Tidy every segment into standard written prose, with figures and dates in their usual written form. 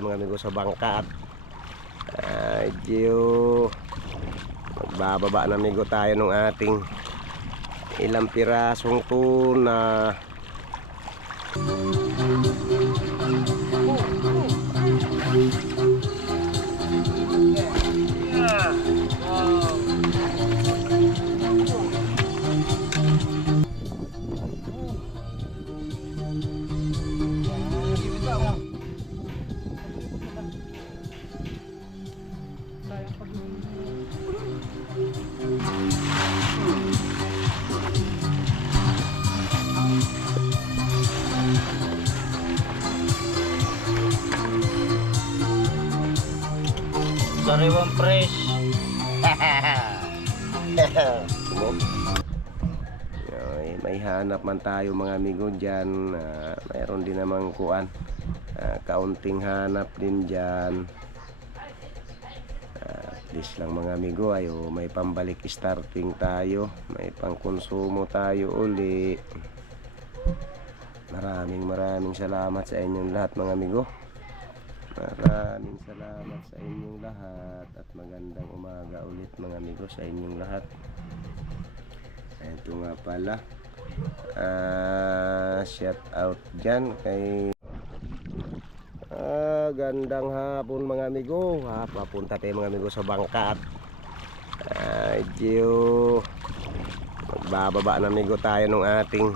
mga amigo sa bangka at medyo magbababa na amigo tayo ng ating ilang pirasong tuna. Sariwang fresh. May hanap man tayo mga amigo dyan. Mayroon din namang kuan. Kaunting hanap din dyan. At least lang mga amigo ayo may pambalik starting tayo. May pangkonsumo tayo uli. Maraming salamat sa inyong lahat mga amigo. Maraming salamat sa inyong lahat at magandang umaga ulit mga amigo sa inyong lahat. Ito nga pala, shout out dyan kay gandang hapon mga amigo. Papunta tayo mga amigo sa bangka at medyo magbababa na amigo tayo ng ating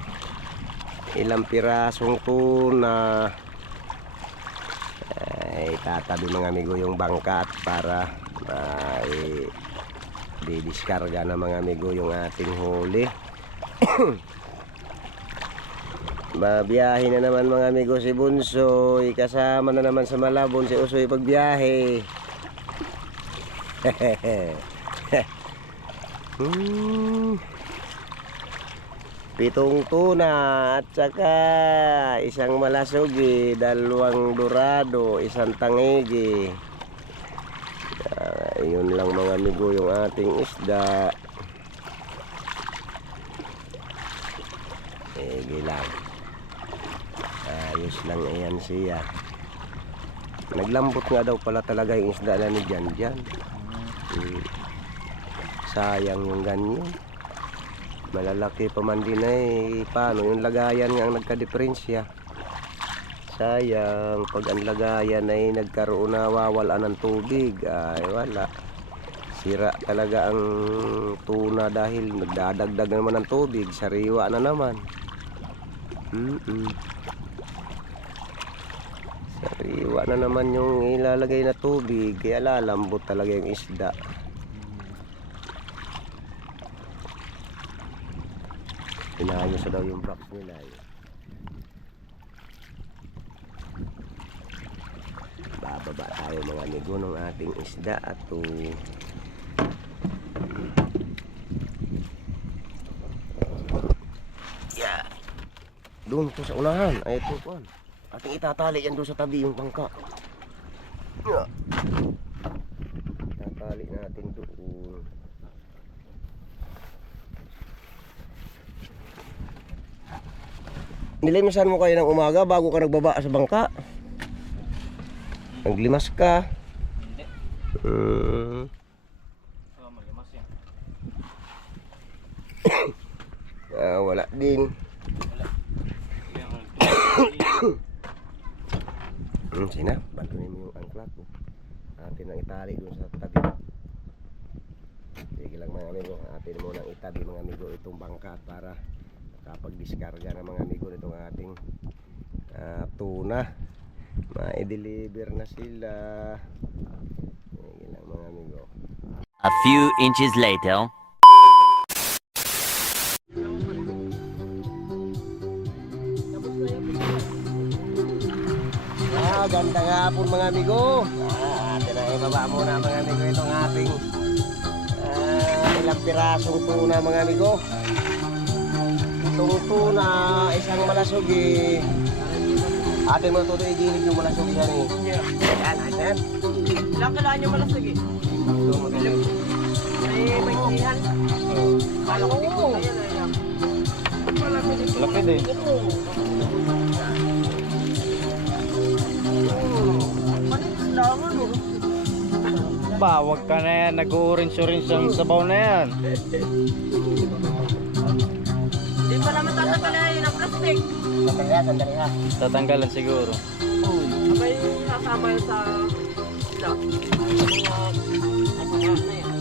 ilang pirasong tuna. Itatabi mga amigo yung bangka at para didiskarga na mga amigo yung ating huli. Babiyahe na naman mga amigo si Bunsoy, kasama na naman sa Malabon si Usoy pagbiyahe. Pitong tuna at saka isang malasugi, dalawang dorado, isang tangigi. Yun lang mga amigo yung ating isda. Lang. Ayos lang iyan siya. Naglambot nga daw pala talaga yung isda na ni Jan. Sayang yung ganyan. Malalaki pa man din paano yung lagayan nga ang nagka-diferensya. Sayang pag ang lagayan ay nagkaroon na wawalan ng tubig ay wala, sira talaga ang tuna dahil nagdadagdag naman ng tubig, sariwa na naman. Sariwa na naman yung ilalagay na tubig kaya lalambot talaga yung isda. Pinayos na daw yung box nila Bababa tayo mga amigo ng ating isda at doon po sa unahan ay ito po ating itatali yan doon sa tabi yung bangka. Itatali natin doon. Nilimisan mo kayo ng umaga bago ka nagbaba sa bangka? Naglimas ka? Malimas yan. Wala din. Sina, bantunin mo yung angklat mo. Atin ang itali doon sa tabi. Sige lang mga amigo, atin mo nang itabi mga amigo itong bangka para kapag-diskarga ng mga amigo nitong ating tuna. Ma-deliver na sila. Sige lang mga amigo. A few inches later. Gandang hapon mga amigo. Atin ang ibaba muna mga amigo itong ating ilang pirasong tuna mga amigo. Itong tuna, isang malasugi. Atin mo ito igilid yung malasugi yan Ayan, ayan. Ilang kalaan yung malasag eh? May tihan. Kala ko tigong na yan. Laki din. Ba, wag ka na yan. Nag-orange-orange ang sabaw na yan. Hindi pa naman tatanggalin ng plastic. Sandali ha. Tatanggalan siguro. Abay, nasama yun sa isda. Mga kasama na yan.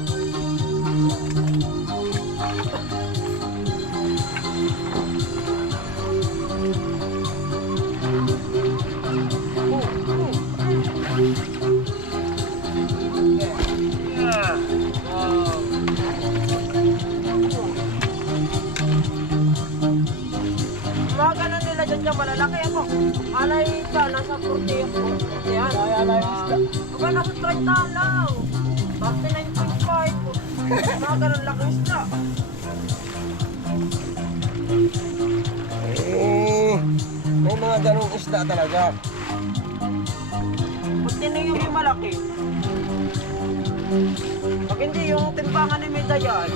Mga ganun nila dyan malalaki ako. Alay ka, nasa 40 ako. Yan. Aba, nasa 30 lang. 39.5. Mga ganun laki isda. May mga ganong isda talaga. Pag tinignan yung malaki. Pag hindi yung timbangan ni Medayan.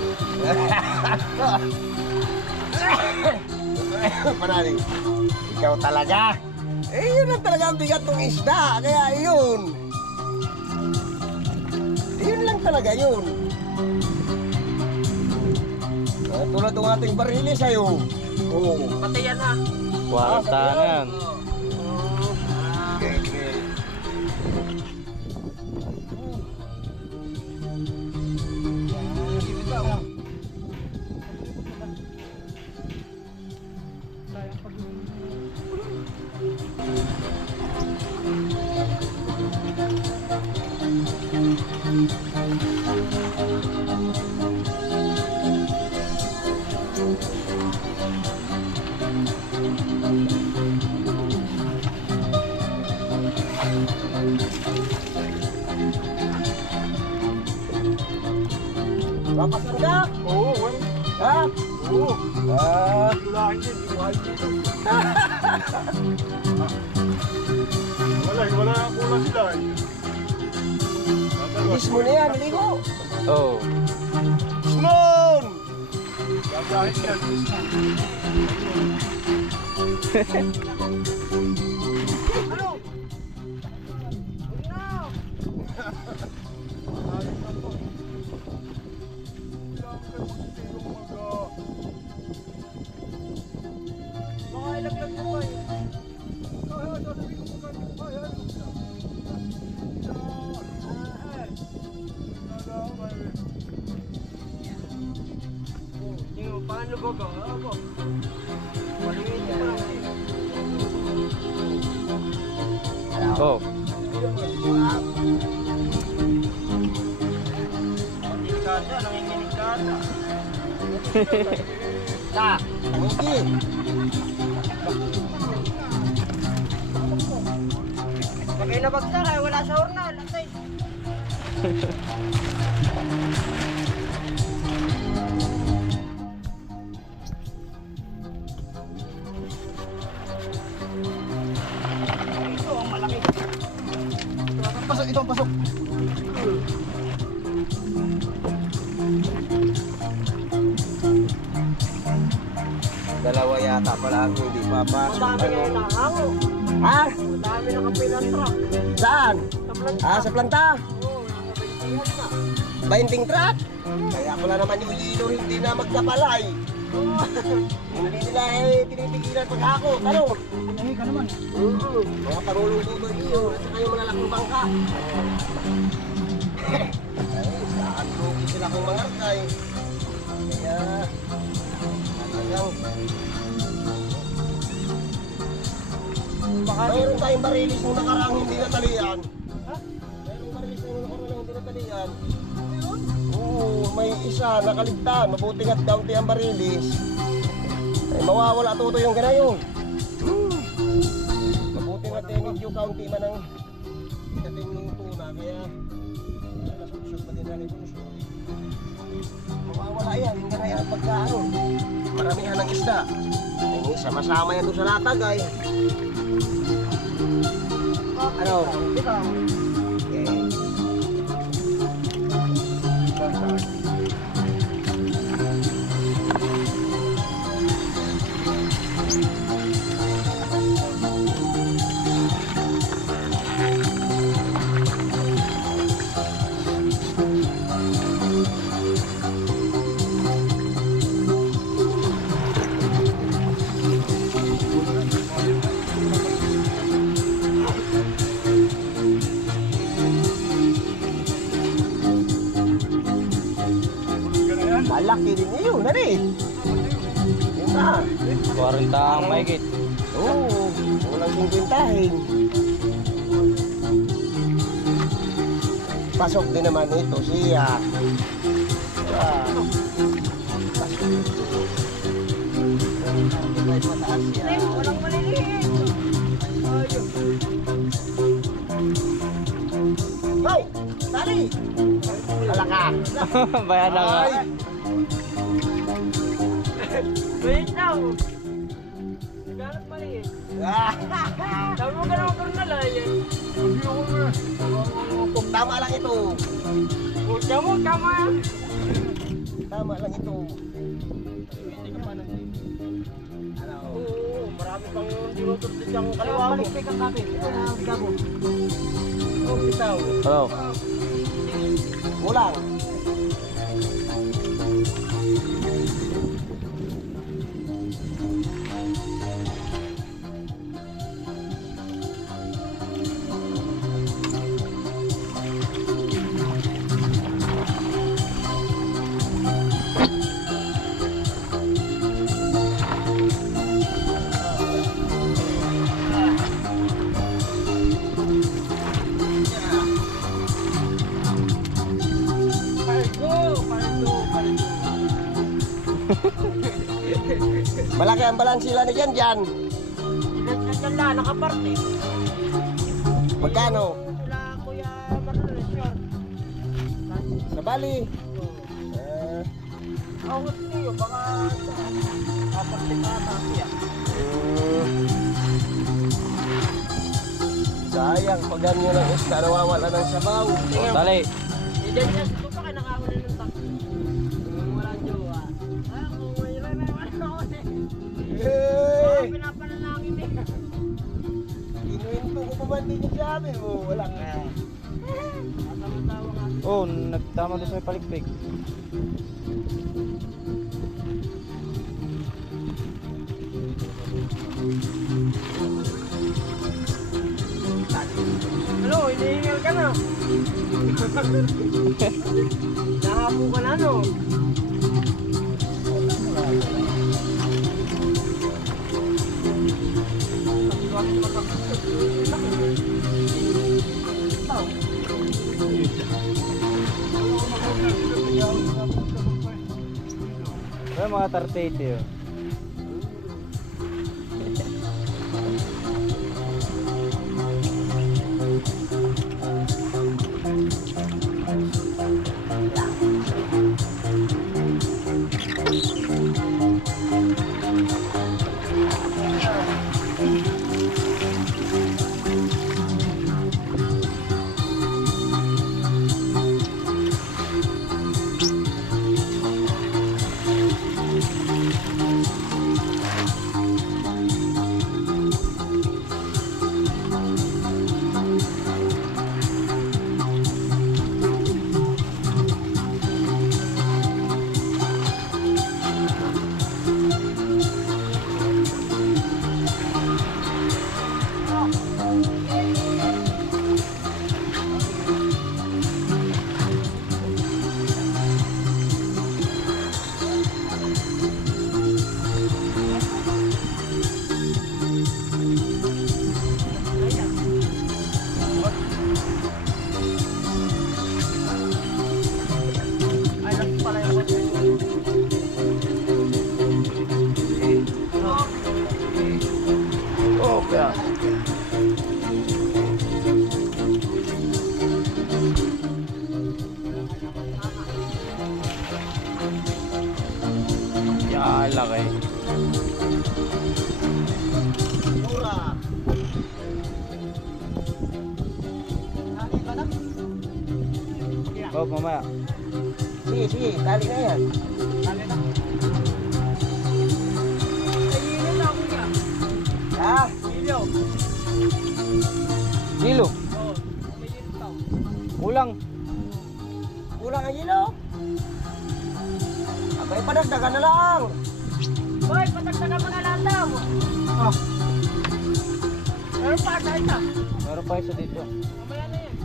Panaling, ikaw talaga. Yun lang talaga ang bigat ng isda. Kaya yun. Yun lang talaga yun. Tulad ng ating barili sa'yo. Oo. Pati yan ha. Kwarta na yan. Okay. Papasan ka? Oo, wala. Ha? Oo. Ah. Wala ang kulang sila eh. Ilis mo na yan, ligo. Oo. Smon! Gagahin yan. Ano? Huwag na. Mga ilaglag mo ba yun? Yung paano ba ba? Ako. Waluin mo lang eh. Oh. Delikado, nanginginig ka ata. Ta! Tangi! Pag ay nabagsak ay wala sa hornal. Atay. Ito ang malaki. Pasok, ito ang pasok. Dalawa yata pala ang hindi papasok. Madami ngayon nahango. Ha? Madami nakapilang truck. Saan? Sa planta. Sa planta. Oo, nakabintihan na. 20 truck. Kaya pala naman yung lilo hindi na magkapalay. Hindi nila tinitigilan pag ako. Tanong. Ay, ka naman. Mga pangulong tutoy iyo. Nasa kayo malalaking bangka. Ay, saan lugi sila kung mangarkay. Kaya, talagang. Mayroon tayong barilis nung nakaraang hindi natalian. Ha? Mayroong barilis nung nakaraang hindi natalian. Oo, may isa nakaligtaan. Mabuting at kaunti ang barilis. Ay, mawawala tuto yung ganayon. Mabuting at medyo kaunti man ang dating ng tuna. Kaya, nasulusog pa din na revolusyon. Mawawala yan. Yung ganayan pagka ano. Maramihan ng isda. Ay, sama-sama yan doon sa latag ay. Ano? Ikaw. Okay. laki din yun, nari. Yun na. 40 ang mahigit. Oo, walang singkwintahin. Pasok din naman ito siya. Pasok ito. Kahit mataas siya. Walang maliliit. Ayun. Go! Tali! Alaka! Bayan na nga. Wait daw. Naghanap maliit. Sabi mo ka naman karnalay eh. Tama lang ito. Huwag mo, tama yan. Tama lang ito. Oo, marami pang dinutulit ang kaliwa mo. Balik ang kapit. Gabo. Oh, bitaw. Hello. Kulang. Malaki ang balansila na dyan dyan. Ilan lang, nakaparte. Magkano? Sila Kuya Marlon, sure. Sa Bali. Ako niyo, baka kaparte ka na. Sayang, pag ganyan ng isda, nawawala ng sabaw. Dali. Diyan niya, ito pa kayo nakahuli ng takbo. Walang jowa. Kung mayroon na naman ako eh. Baka pinapanalangin eh. Inuinto ko pa ba din yung sabi mo? Wala ka. Tama-tawa nga. Oh, nagtama doon sa may palikpik. Ano, hinihingal ka na. Nahapo ka na, no? Ay, mga 38 yun. Yan, laki. Mura. Oh, mamaya. Sige, sige, tali na yan. Ayun na, kuya. Ha? Ilaw. Kilo. Oo, may yun Kulang. Kulang ang yelo. Abay, padagdagan na lang. Hoy, patagdagan mo na lang daw. Oh. Meron pa, kahit na. Meron pa isa dito. Mamaya na yan.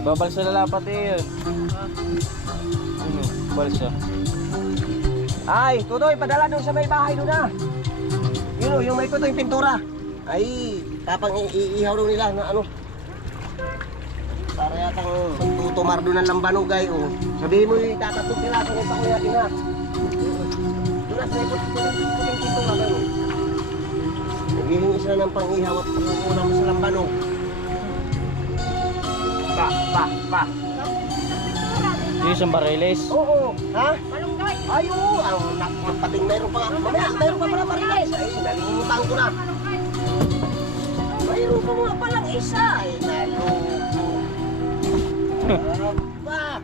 Ibabalsa na lapat eh yun. Ano? Balsa. Ay, Tutoy, padala doon sa may bahay doon na. Yun o, yung may kuto yung pintura. Ay, tapang iihaw doon nila na ano. Para yatang tutumar doon ng lambanugay o. Sabihin mo yung tatatok nila kung yung pakuya din ha. Doon na sa ikot yung pintura na yun. Naghihingi sila ng pang-ihaw at pang-ulam sa lambanog. Pa. Yung isang bariles. Oo, ha? Malunggay. Ay, oo. Ang pating mayroon pa. Mamaya, mayroon pa pala parilis. Ay, nalimutan ko na. Mayroon pa mga palang isa. Ay, naloko. Aba.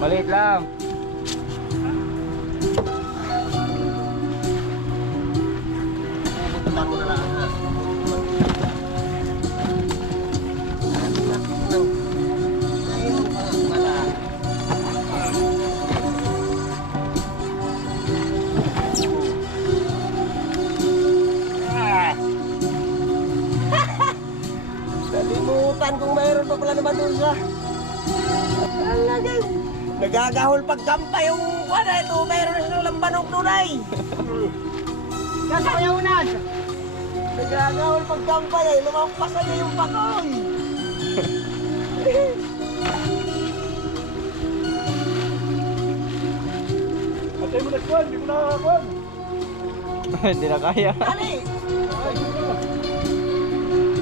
Maliit lang. Pupuntahan mo na lang, ha? Mayroon pa nga pala. Kalimutan kung mayroon pa pala naman doon sa... Alagay. Nagagahol pagkampa yung wala ito. Mayroon na silang lambanok doon ay. Kasa kaya unan. Nagagahol pagkampa ay. Lumampas na niya yung pakoy. Atay mo na kuwan, hindi ko nakakakuwan. Hindi na kaya. Dali.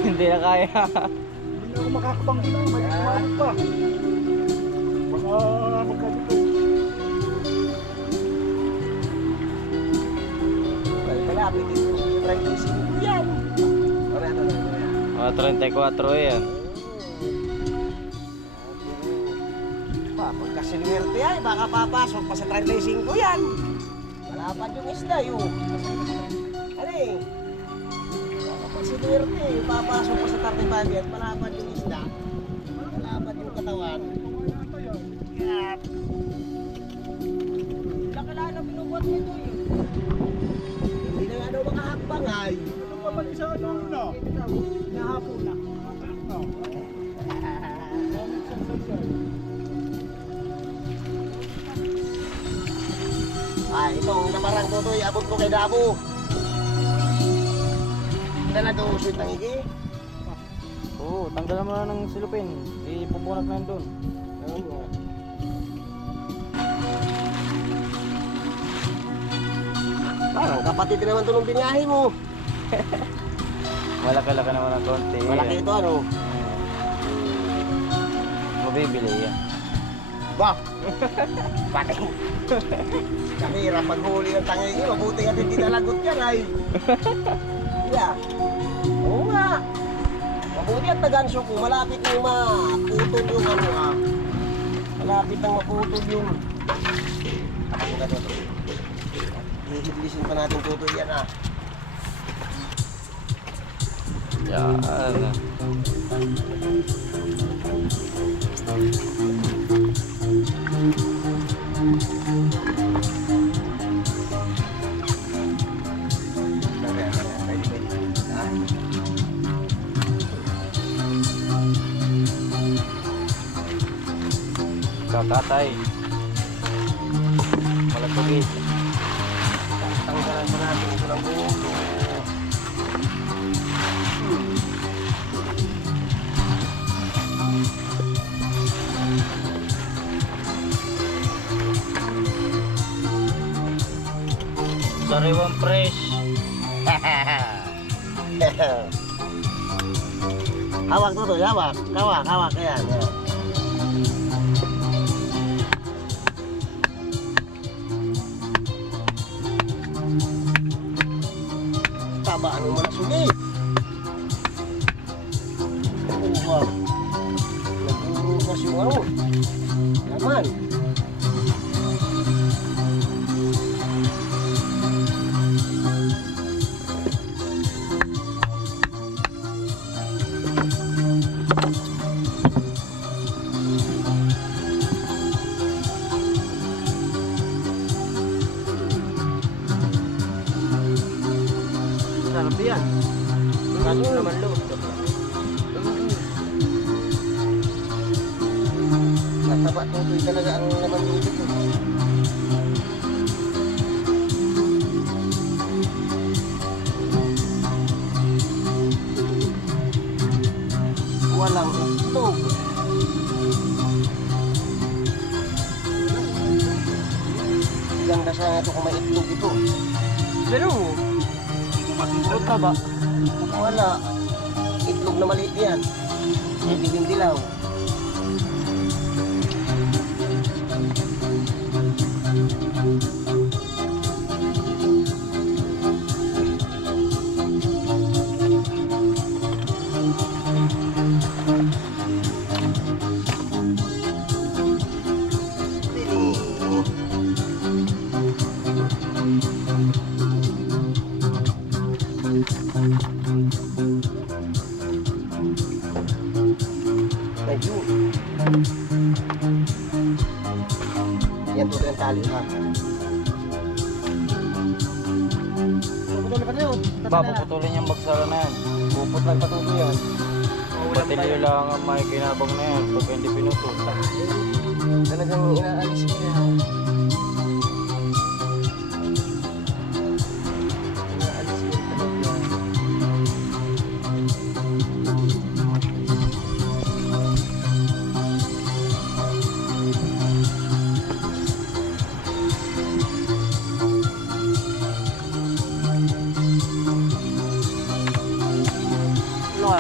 Hindi na kaya. Hindi na ako makakabang ito, may kuwan pa. Baka magkabito. Malapit yung 35 yan. Wala na lang. Mga 34 yan. Pagka sinuwerte ay, baka papasok pa sa 35 yan. Malapad yung isda yun. Ano eh? Baka pag sinuwerte, papasok pa sa 35 yan, malapad yung isda. Malapad yung katawan. Kaya, Nakala na binubuhat mo ito yun. hindi na nga daw makahakbang ay. Ano pa balik sa ano na? Nahapon na. Ay, itong namarang tutoy, abot mo kay Dabo. Dala doon, sweet ng igi. Oo, tanggalan mo na ng silupin. Ipupunat na yun doon. Oo nga. Parang kapatid din naman ito nung biniyahe mo. Malaki-laki naman ng konti. Malaki ito ano. Mabibili yan. Ba! Patay! Kamira, paghuli ng tangay yun, mabuti nga hindi nalagot yan ay. Yeah. Oo nga. Mabuti at taganso ko, malapit yung maputol yung ano ah. Malapit nang maputol yung... Ano ka to? Hihidlisin pa natin tutoy yan ah. Yan. Kakatay. Malagpagit. Tanggalan pa natin ito ng buo. Sariwang fresh. Hawak tutoy, hawak. Hawak. Ayan. Tabaan mo na sugi. Wow. Nagbubukas yung ano. Laman. Masarap yan. Kaso naman lo. Nataba tutoy talaga ang laman dito. Walang itlog. Ganda sa ito kung may itlog ito. Pero, puro taba. Wala. Itlog na maliit yan. Hindi din dilaw. Ayun. Yan tuloy ang tali ha. Puputulin pa na yun. Papuputulin yung bagsara na yan. Puput lang patuloy yan. Patilyo lang ang may kinabang na yan pag hindi pinutol. Talagang inaalis niya. Inaalis niya talaga.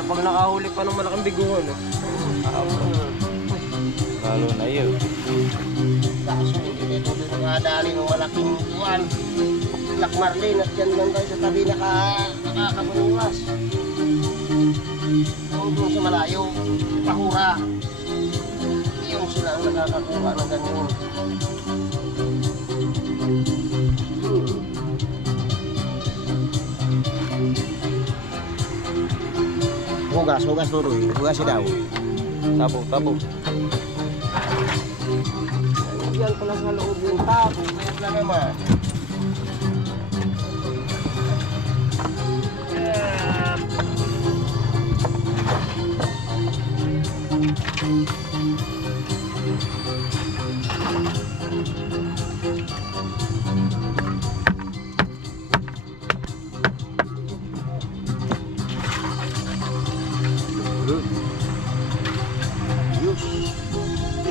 Pag nakahuli pa ng malaking biguan. Lalo na yun. Kaso hindi dito nakadali ng malaking buwan. Black Marlin at dyan lang tayo sa tabi nakakabunuwas. Doon sa malayo, pahura. Yung sila ang nakakakuha ng ganyan. Hugas tuloy. Hugas daw. Tabo. Yan pala sa loob yung tabo. Kaya na naman.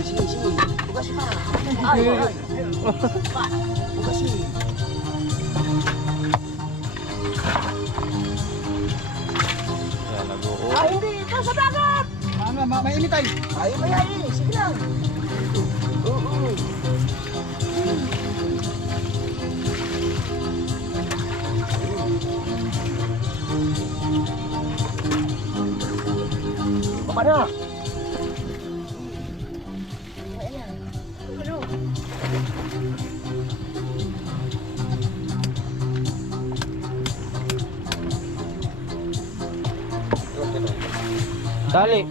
Sini. Hugas pa. Ay. Hugas sini. Yan, nag-uo. Ah, hindi. Ito sa dagat. Mainit tayo. Ay, sige lang. Oo. Baba na. Dali.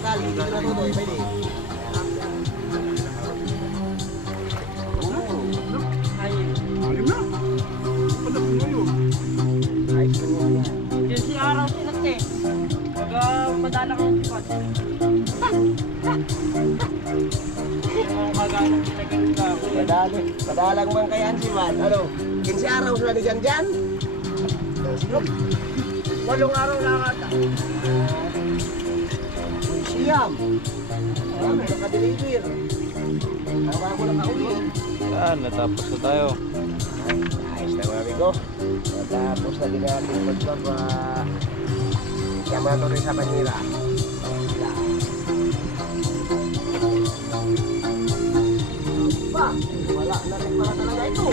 Dali. Dito na tuloy. Pwede. Alim na. Panas mo yun. Ayos na yun. Yun si araw sinakte. Pag madalang ang sipot. Yung magano pinaganong ka. Madalang man kayaan si Man. Ano? 15 araw sila di dyan. 8 araw na kata. Siyam. Ano nakadeliver? Bago na kauli. Yan, natapos na tayo. Ayos na mga amigo. Tapos na din natin magbaba. Sama na rin sa Manila. Wala na rin pala talaga ito.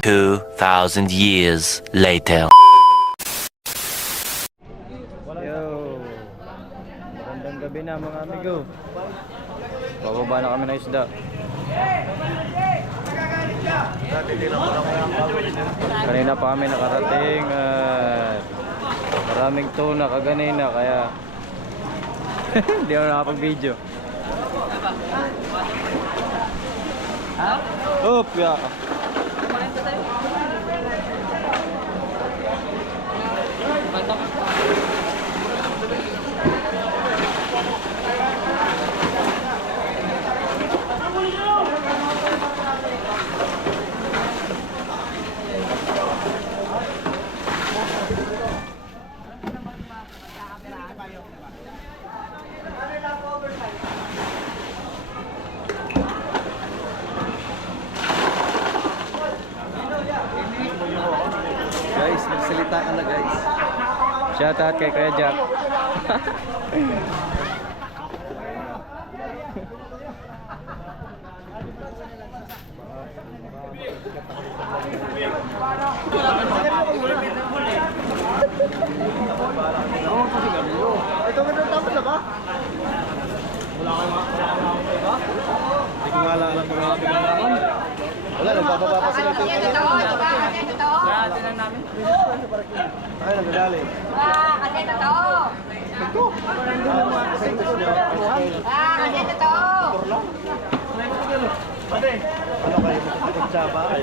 2,000 years later. Yo. Magandang gabi na mga amigo. Bababa na kami ng isda. Kanina pa kami nakarating at maraming tuna kaganina kaya hindi ako nakapag-video. Up, yeah. Guys, magsalita ka na guys. Shoutout kay Kuya Jack. Ito ka na tapos na ba? Hindi ko nga alam kung ano naman. Wala, nagbababa pa sila ito. Ay, nagdadali. Ano kayo? Magsaba? Ay,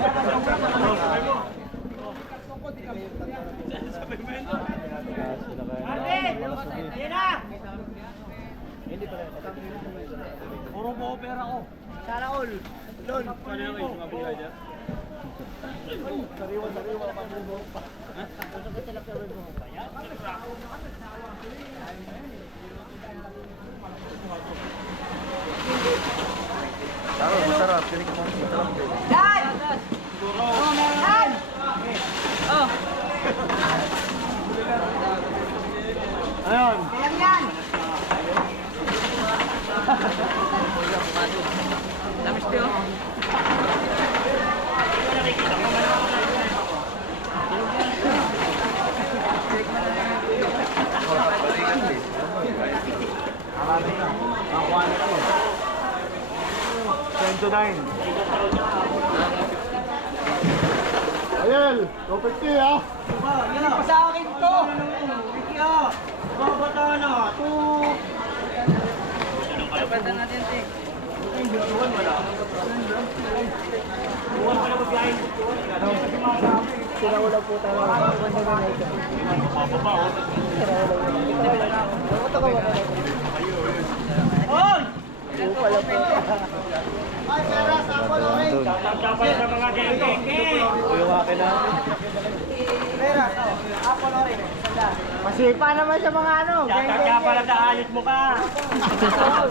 Puro mo pera ko. Sana all. Lon. Kanina kayo sumabigay dyan? Sariwa. masarap. Tinig mo. Masarap. Ayun. Ayun, 250 ah. Sa akin to! Masipa naman sa mga ano.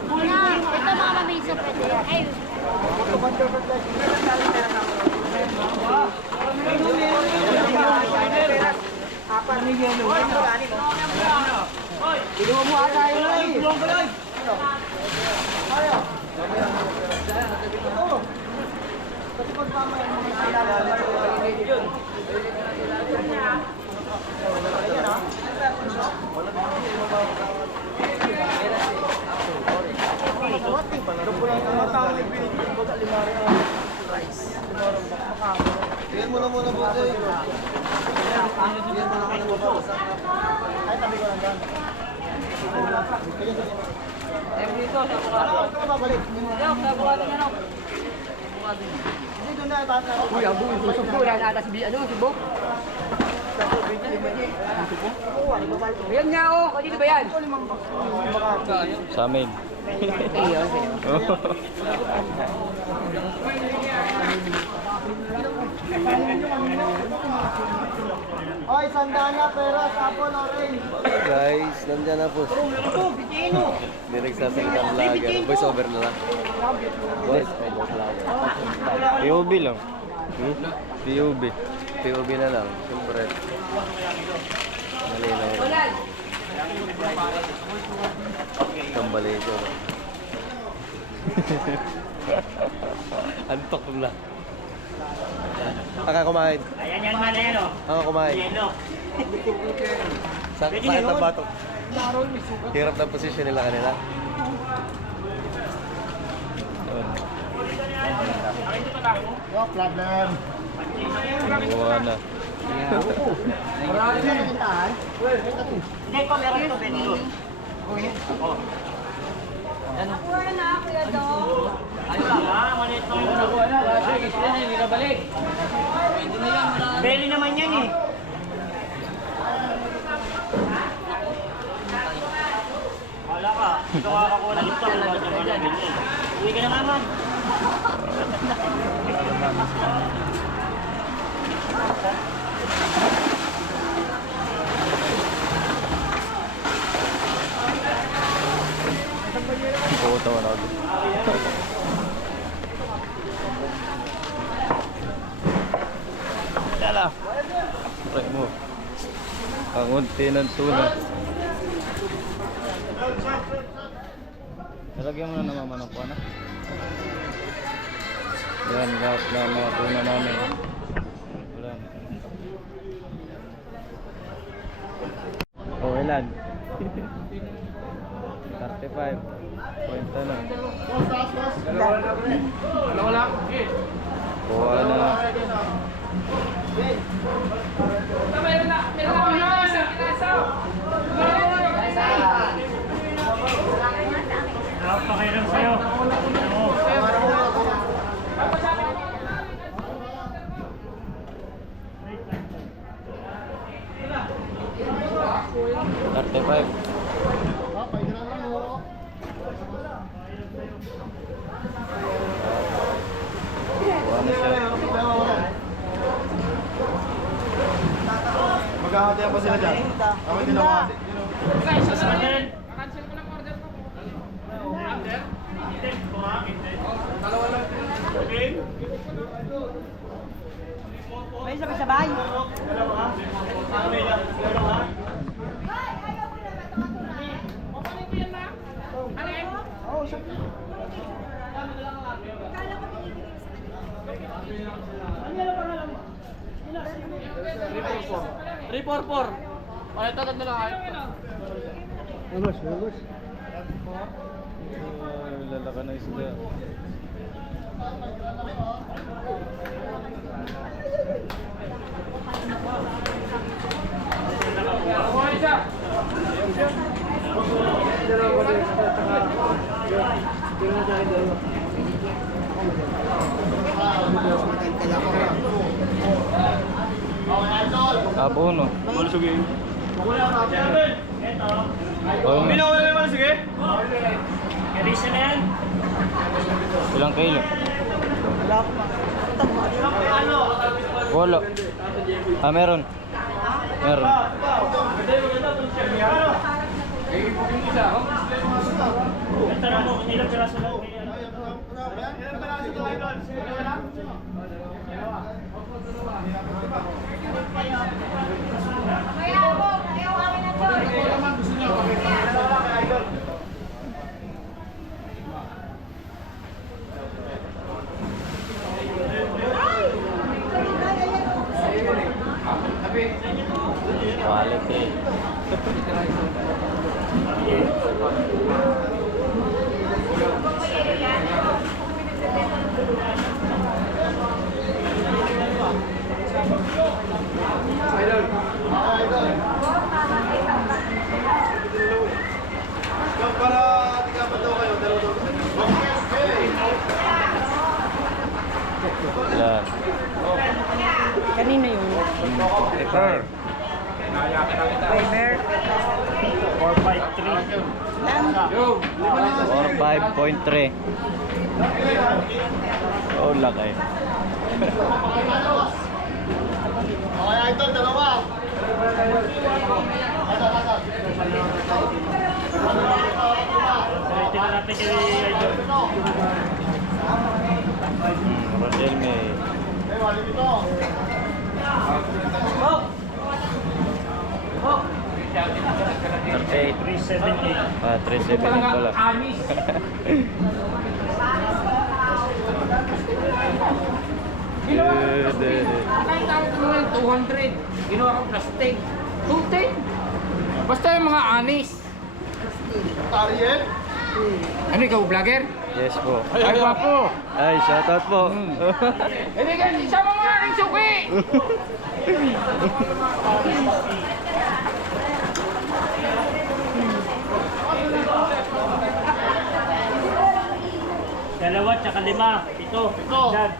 Muna, ito mga mamisa pwede. Ay, Tingnan mo na muna po sa'yo. Ay, tabi ko lang doon. Babalik. Hindi doon na itaas na. Uy, ang buong susok ko. Yan ata si Bo. Ayan nga oh. Dito ba yan? Sa amin. Oy, sandana, pera, sapon, orange. Guys, nandiyan na po. Hindi nagsasalita ang vlogger. Voice over na lang. Voice over lang. POV lang. POV. POV na lang. Siyempre. Mali na yun. Tambali ko. Antok na. Aka kumain. Ayan yan man yan oh. Aka kumain. Sakit ng batok. Hirap na posisyon nila kanila. No problem. Buwan na. Marami na natintahan. Hindi ko meron ito. Benito. nakuha na, Kuya Dong. Ayun lang ha. Manit na yun. Belly naman yan eh. Wala ka. Ito kakakuha ng ito. Uwi ka na naman. Puto na ako. Yala. Try mo. Ang unti ng tuna. Nalagyan mo na naman ng kuwana. Yan, lahat ng mga tuna namin. Wala na. Oh, ilan? 35. Point na. Kuha na. Pakiram sa'yo. $35. Kuha na siya. Maghahati pa sila dyan. Ako din ako hati. May sabay-sabay. Report. Ay, tatag na lang ay. Ulos. Lalaka na isda. Abono. Malusugin. Oh, Wala naman sige. Karisa na yan. ilang kilo? Wala. Ah, meron. Meron. Tanong mo kung ilang piraso lang. Quality. Para tigapan daw kayo, dalawa daw. Ilan? Kanina yun. 35. Fiber. 453. 45.3. Oh, laki. Okay, idol, dalawa. Salitin na natin kay Idol. Rodel may $38. 378. Ah, 370 pala. Ang tawag ko naman 200. Ginawa ko plastic. 210. Basta yung mga anis. Ariel. Ano ikaw, vlogger? Yes po. Ay, papo. Ay, shoutout po. Ibigay, isama mo aking suki. Dalawa, tsaka 5. 7. Yan.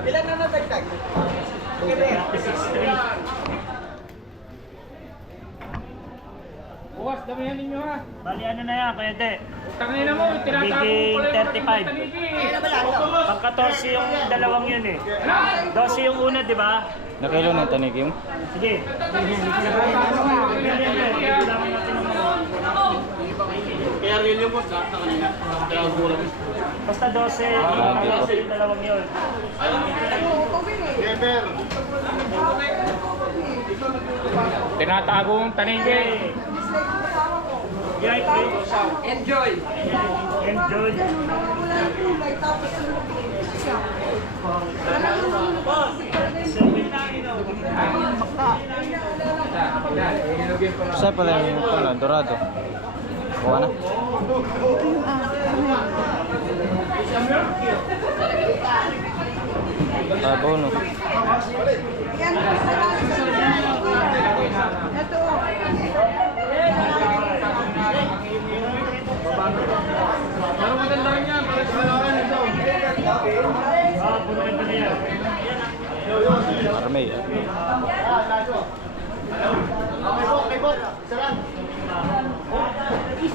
Ilan na nadagdag? Bukas, damihan ninyo ha. Bali ano na yan, Kuya De? Tangin na mo, tinatago ko pala yung 35. Pang 14 yung dalawang yun eh. 12 yung una, di ba? Nakilo ng tanigim? Sige. Basta 12 yung dalawang yun. Tinatago ang tanigi. Enjoy! Enjoy! Saan pala yung dorado? Kuha na. Bono. Ano maganda rin yan? Armay.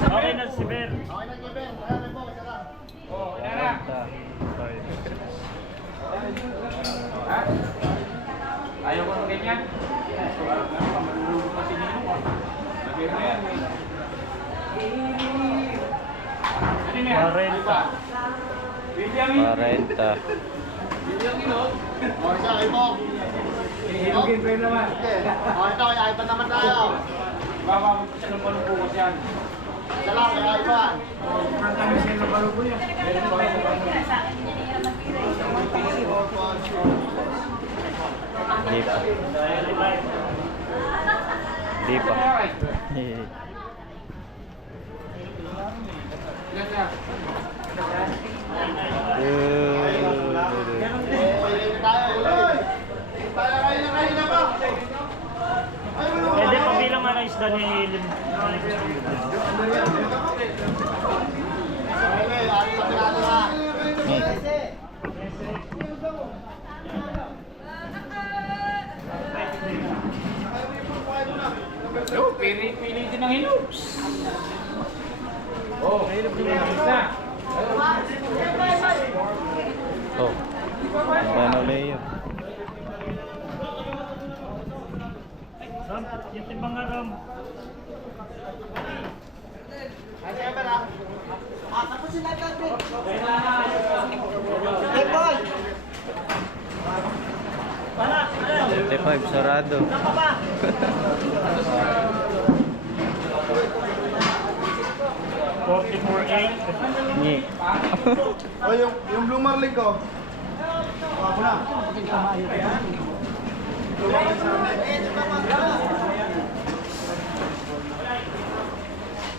Okay na si Ber. Ayaw ko ng ganyan. Renta. 40. Hinugin ko yun naman. Bababot ko siya ng balong bukas yan. Kanta mo siya ng balong bukas yan. Di pa. Di pa. Ilan na? Pwede pabilang nga na isda ni Lim. Oh, pili din ng hinups. Oh, hinup din ng isa. Oh. Ano layo? Ram, yung timbang nga Ram. Para, 35 sarado. Ni. O yung blue marlin ko. Ako na.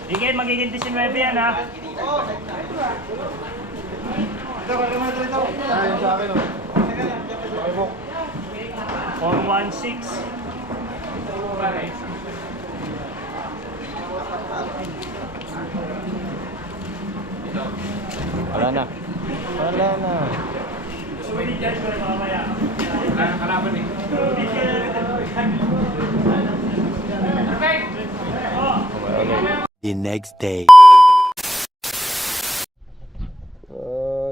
Sige, magiging 19 yan ha. Ayun sa akin o. Okay po. 416. Wala na. Wala na. Wala nang kalaban eh. Perfect! The next day.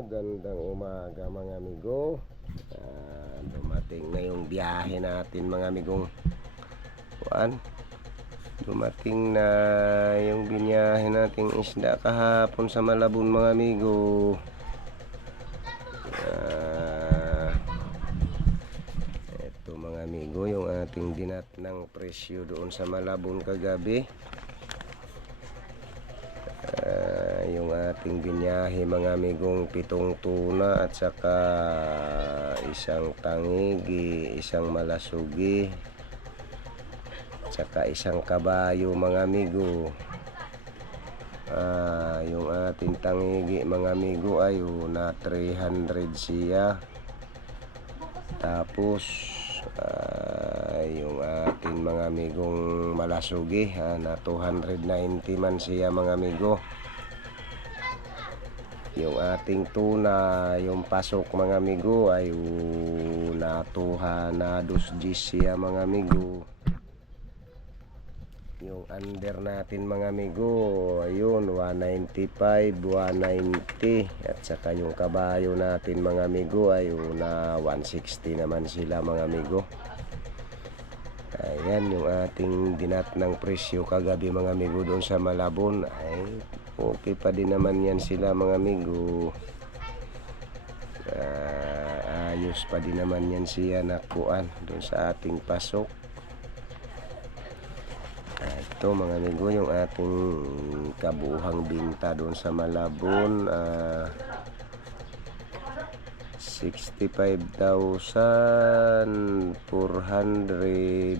Gandang umaga mga amigo. Dumating na yung biyahe natin mga amigong kuan. Dumating na yung binyahe nating isda kahapon sa Malabon mga amigo. Ito mga amigo yung ating dinat ng presyo doon sa Malabon kagabi. Yung ating binyahe mga amigong 7 tuna at saka isang tangigi, isang malasugi, at saka isang kabayo mga amigo. Yung ating tangigi mga amigo ay na 300 siya. Tapos ay yung ating mga amigong malasugi, na 290 man siya mga amigo. Yung ating tuna, yung pasok mga amigo ay natuha na 2 siya mga amigo. Yung under natin mga amigo, ayun 195, 190, at saka yung kabayo natin mga amigo ay na 160 naman sila mga amigo. Ayan yung ating dinat ng presyo kagabi mga amigo doon sa Malabon, ay okay pa din naman yan sila mga amigo. Ayos pa din naman yan siya nakuan doon sa ating pasok. Ito mga amigo yung ating kabuuhang binta doon sa Malabon, 65,400.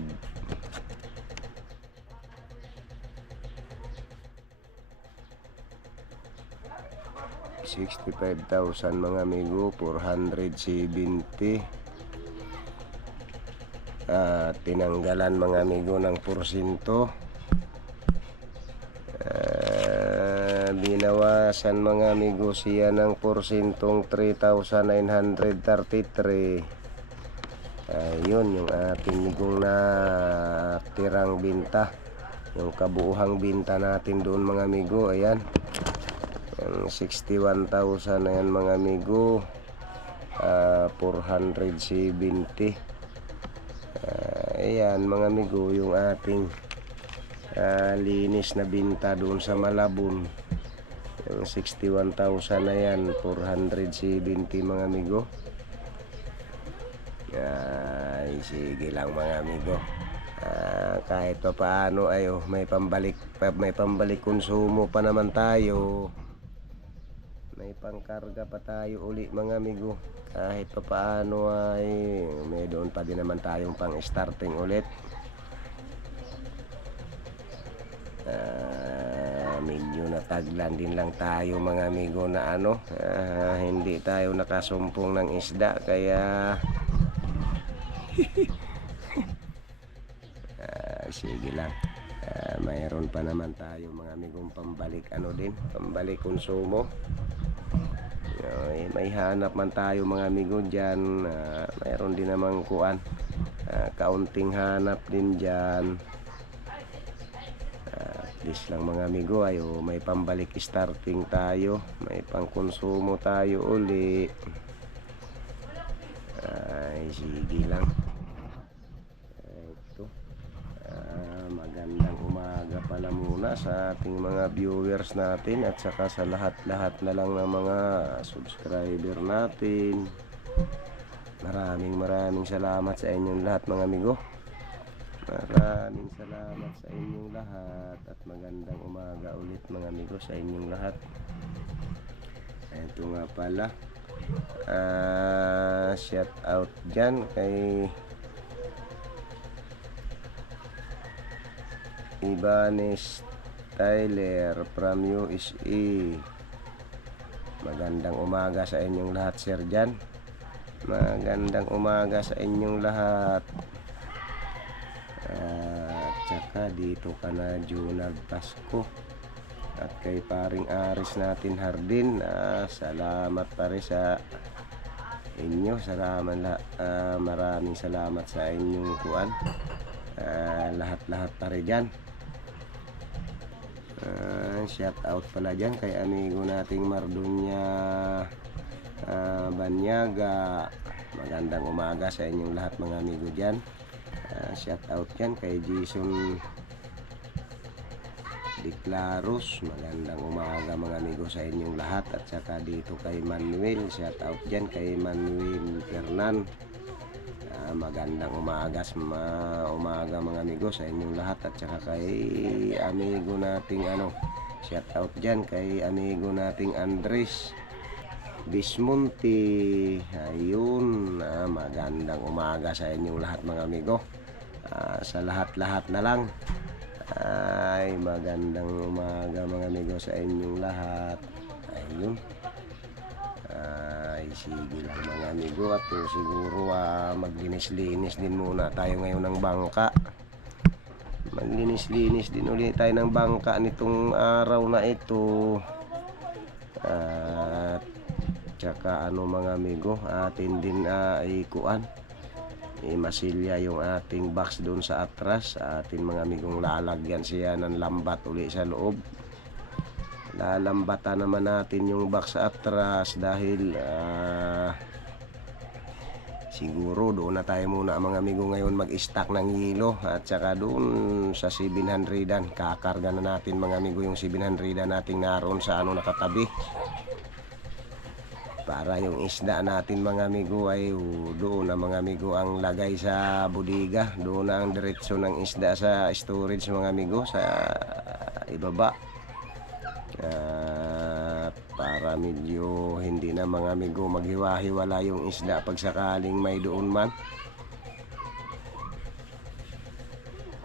65,000 mga amigo, 470. Tinanggalan mga amigo ng porsyento. Binawasan mga amigo siya ng porsyentong 3,933. Yun yung ating migong na tirang binta, yung kabuuhang binta natin doon mga amigo. Ayan, 61,000 na yan mga amigo, 470. Ayan mga amigo yung ating linis na binta doon sa Malabon, yung 61,000 na yan, 470 mga amigo. Ay, sige lang mga amigo, kahit pa paano ayo may pambalik konsumo pa naman tayo, may pangkarga pa tayo uli mga amigo. Kahit pa paano ay may doon pa din naman tayong pang starting ulit. Medyo nataglan din lang tayo mga amigo na hindi tayo nakasumpong ng isda, kaya sige lang, mayroon pa naman tayo mga amigong pambalik pambalik konsumo. May hanap man tayo mga amigo dyan, mayroon din namang kuan, kaunting hanap din dyan. Please lang mga amigo, may pambalik starting tayo, may pangkonsumo tayo uli. Ay, sige lang. Ito, magandang umaga pala muna sa ating mga viewers natin, at saka sa lahat-lahat na lang ng mga subscriber natin. Maraming salamat sa inyong lahat mga amigo. Maraming salamat sa inyong lahat, at magandang umaga ulit mga amigo sa inyong lahat. Ito nga pala, shout out dyan kay Ibanez Tyler from USA. Magandang umaga sa inyong lahat sir dyan. Magandang umaga sa inyong lahat. At saka dito ka na Junald Pasco, at kay paring Aris natin Hardin, salamat pa rin sa inyo. Maraming salamat sa inyong kuan, lahat-lahat pa rin dyan. Shout out pala dyan kay amigo nating Mardunya Banyaga. Magandang umaga sa inyong lahat mga amigo dyan. Shout out dyan kay Jason Declaros. Magandang umaga mga amigo sa inyong lahat. At saka dito kay Manuel, shout out dyan kay Manuel Fernan. Magandang umaga mga amigo sa inyong lahat. At saka kay amigo nating shout out dyan kay amigo nating Andres Bismonte. Ayun, magandang umaga sa inyong lahat mga amigo. Sa lahat-lahat na lang ay magandang umaga mga amigo sa inyong lahat. Ayun, Ay sige lang mga amigo, at siguro maglinis-linis din muna tayo ngayon ng bangka. Maglinis-linis din ulit tayo ng bangka nitong araw na ito. At tsaka mga amigo, atin din ikuan, masilya yung ating box doon sa atras. Atin mga amigong lalagyan siya ng lambat uli sa loob. Lalambatan naman natin yung box sa atras dahil siguro doon na tayo muna mga amigo ngayon mag-stack ng hilo. At saka doon sa 700an, kakarga na natin mga amigo yung 700an natin naroon sa nakatabi. Para yung isda natin mga amigo ay doon na mga amigo ang lagay sa bodega. Doon na ang diretso ng isda sa storage mga amigo sa ibaba. Para medyo hindi na mga amigo maghiwa-hiwala yung isda pag sakaling may doon man.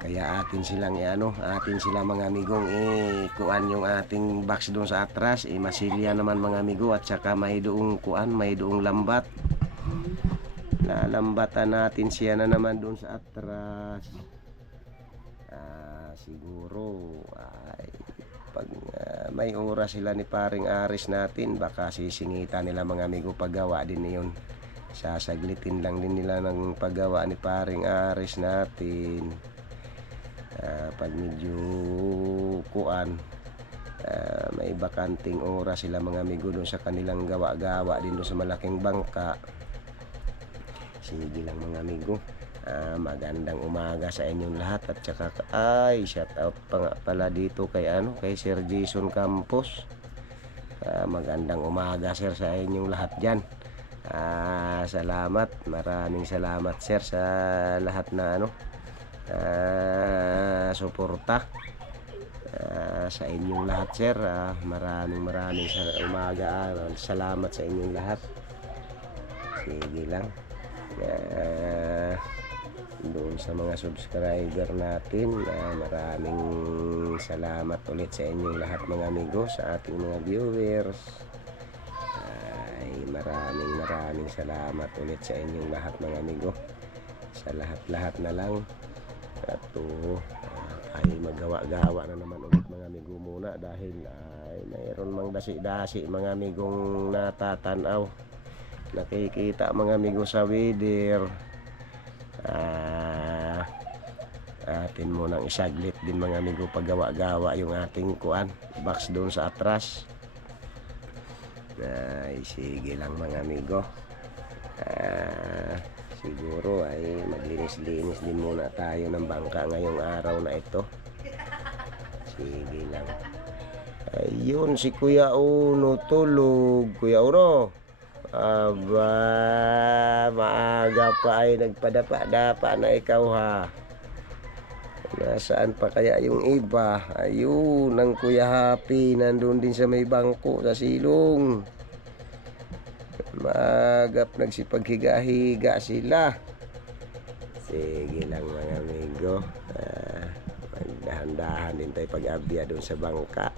Kaya atin silang atin sila mga amigong kuan yung ating box doon sa atras, masilya naman mga amigo, at saka may doong kuan, may doong lambat. Lalambatan natin siya na naman doon sa atras. Siguro ay pag may oras sila ni paring Aris natin, baka sisingitan nila mga amigo paggawa din niyon. Sasaglitin lang din nila ng paggawa ni paring Aris natin. Pag medyo kuan, may bakanting oras sila mga amigo doon sa kanilang gawa-gawa din doon sa malaking bangka. Sige lang mga amigo. Magandang umaga sa inyong lahat, at saka shout out pa nga pala dito kay kay Sir Jason Campos. Magandang umaga sir sa inyong lahat diyan. Salamat, maraming salamat sir sa lahat na suporta sa inyong lahat sir. Maraming salamat sa inyong lahat. Sige lang. Doon sa mga subscriber natin, maraming salamat ulit sa inyong lahat mga amigo. Sa ating mga viewers, ay maraming salamat ulit sa inyong lahat mga amigo. Sa lahat na lang. At ay magawa-gawa na naman ulit mga amigo muna, dahil ay mayroon mang dasi-dasi mga amigong natatanaw, nakikita mga amigo sa weather. Atin munang isaglit din mga amigo paggawa-gawa yung ating kuan box doon sa atras. Ay sige lang mga amigo. Siguro ay maglinis-linis din muna tayo ng bangka ngayong araw na ito. Sige lang. Ayun si Kuya Uno tulog. Kuya Uno, aba, maaga pa ay nagpadapa-dapa na ikaw ha. Nasaan pa kaya yung iba? Ayun, ang Kuya Happy nandun din sa may bangko sa silong. Magap nagsipaghiga-higa sila. Sige lang mga amigo. Magdahan-dahan din tayo pag-abya doon sa bangka.